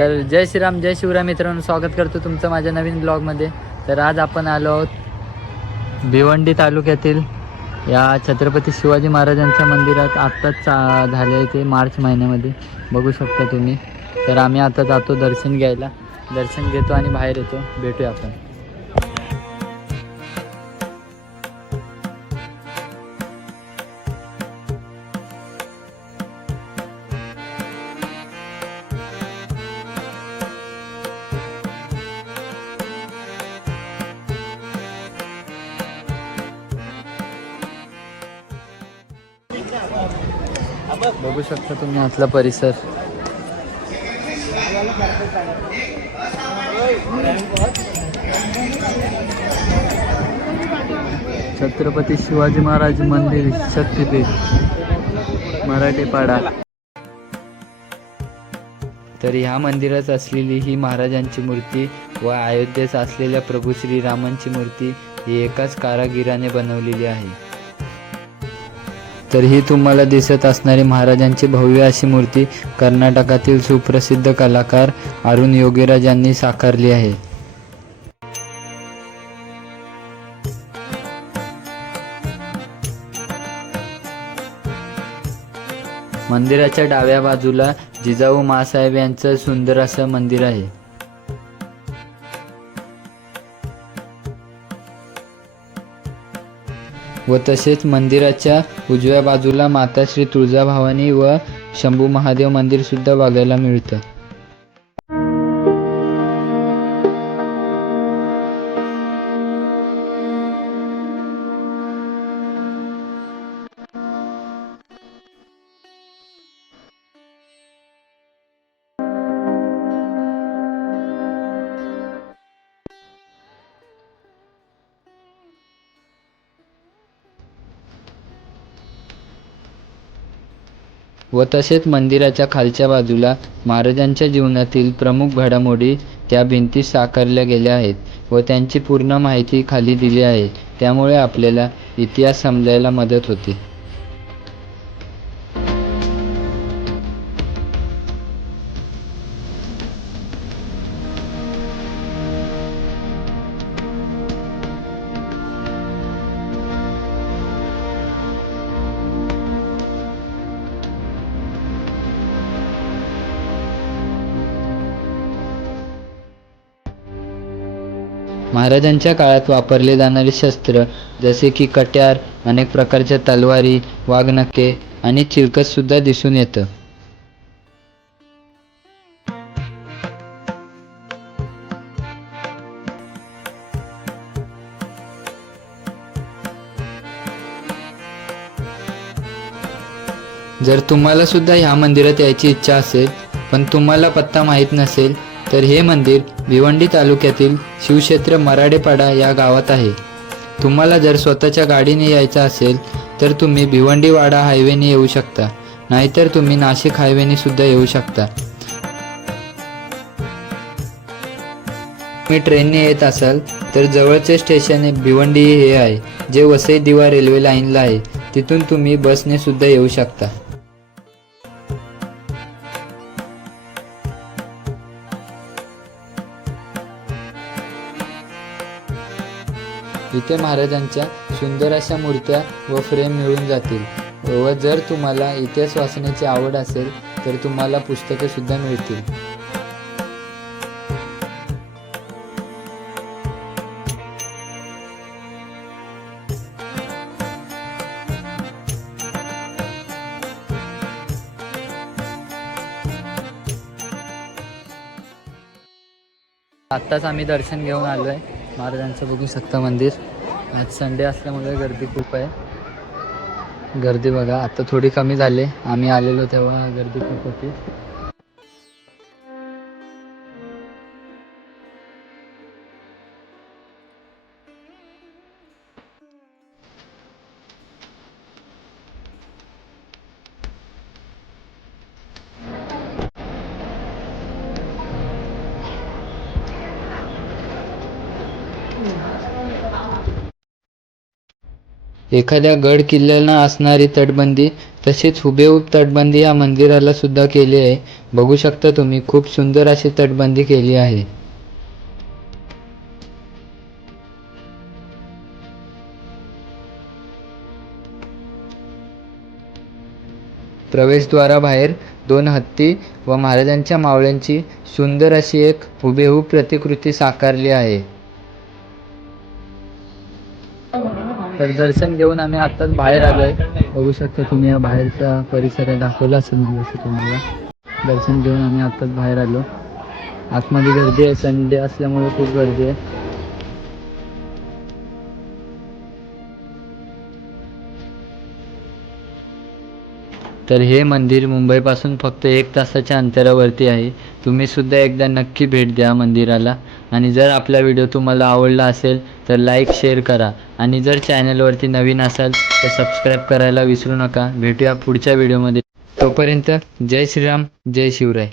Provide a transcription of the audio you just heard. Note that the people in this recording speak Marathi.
तर जय श्रीराम जय शिवराय मित्रांनो, स्वागत करतो तुमचं माझ्या नवीन ब्लॉगमध्ये. तर आज आपण आलो आहोत भिवंडी तालुक्यातील या छत्रपती शिवाजी महाराजांच्या मंदिरात. आत्ताच झाले आहे ते मार्च महिन्यामध्ये, बघू शकता तुम्ही. तर आम्ही आता जातो दर्शन घ्यायला, दर्शन घेतो आणि बाहेर येतो, भेटूया आपण. बघू शकता तुम्ही आतला परिसर. छत्रपती शिवाजी महाराज मंदिर, शक्तीपीठ, मराठेपाडा. तर ह्या मंदिरात असलेली ही महाराजांची मूर्ती व अयोध्येत असलेल्या प्रभू श्रीरामांची मूर्ती ही एकाच कारागिराने बनवलेली आहे. तर ही तुम्हाला दिसत असणारी महाराजांची भव्य अशी मूर्ती कर्नाटकातील सुप्रसिद्ध कलाकार अरुण योगीराज यांनी साकारली आहे. मंदिराच्या डाव्या बाजूला जिजाऊ माँसाहेब यांचं सुंदर असं मंदिर आहे. व तसेच मंदिराच्या उजव्या बाजूला माता श्री तुळजाभवानी व शंभू महादेव मंदिर सुद्धा बघायला मिळतं. व तसेच मंदिराच्या खालच्या बाजूला महाराजांच्या जीवनातील प्रमुख घडामोडी त्या भिंतीत साकारल्या गेल्या आहेत व त्यांची पूर्ण माहिती खाली दिली आहे. त्यामुळे आपल्याला इतिहास समजायला मदत होते. महाराजांच्या काळात वापरले जाणारे शस्त्र जसे की कट्यार, अनेक प्रकारच्या तलवारी, वाघनखे आणि चिलखत सुद्धा दिसून येतं. जर तुम्हाला सुद्धा ह्या मंदिरात यायची इच्छा असेल पण तुम्हाला पत्ता माहीत नसेल तर हे मंदिर भिवंडी तालुक्यातील शिवक्षेत्र मराठेपाडा या गावात आहे. तुम्हाला जर स्वतःच्या गाडीने यायचं असेल तर तुम्ही भिवंडी-वाडा हायवेने येऊ शकता, नाहीतर तुम्ही नाशिक हायवेने सुद्धा येऊ शकता. तुम्ही ट्रेनने येत असाल तर जवळचे स्टेशन भिवंडी हे आहे, जे वसई दिवा रेल्वे लाईनला आहे. तिथून तुम्ही बसने सुद्धा येऊ शकता. इथे महाराजांच्या सुंदर अशा मूर्त्या व फ्रेम मिळून जातील. व जर तुम्हाला इतिहास वाचण्याची आवड असेल तर तुम्हाला पुस्तके सुद्धा मिळतील. आत्ताच आम्ही दर्शन घेऊन आलो आहे महाराजांचं, बघू शकता मंदिर. आज संडे असल्यामुळे गर्दी खूप आहे. गर्दी बघा, आता थोडी कमी झाली. आम्ही आलेलो तेव्हा गर्दी खूप होती. एखाद्या गड किल्ल्याला असणारी तटबंदी तशीच हुबेहूब तटबंदी या मंदिराला सुद्धा केली आहे. बघू शकता तुम्ही, खूप सुंदर अशी तटबंदी केली आहे. प्रवेशद्वाराबाहेर 2 हत्ती व महाराजांच्या मावळ्यांची सुंदर अशी एक हुबेहूब प्रतिकृती साकारली आहे. तर दर्शन घेऊन आम्ही आत्ताच बाहेर आलोय. बघू शकता तुम्ही, या बाहेरचा परिसर दाखवला असेल मला तुम्हाला. दर्शन घेऊन आम्ही आत्ताच बाहेर आलो. आतमध्ये गर्दी आहे, संडे असल्यामुळे खूप गर्दी आहे. तर हे मंदिर मुंबईपासून फक्त 1 तासाच्या अंतरावरती आहे. तुम्ही सुद्धा एकदा नक्की भेट द्या मंदिराला. आणि जर आपला व्हिडिओ तुम्हाला आवडला असेल तर लाईक शेअर करा. आणि जर चॅनलवरती नवीन असाल तर सबस्क्राईब करायला विसरू नका. भेटूया पुढच्या व्हिडिओमध्ये. तोपर्यंत जय श्रीराम, जय शिवराय.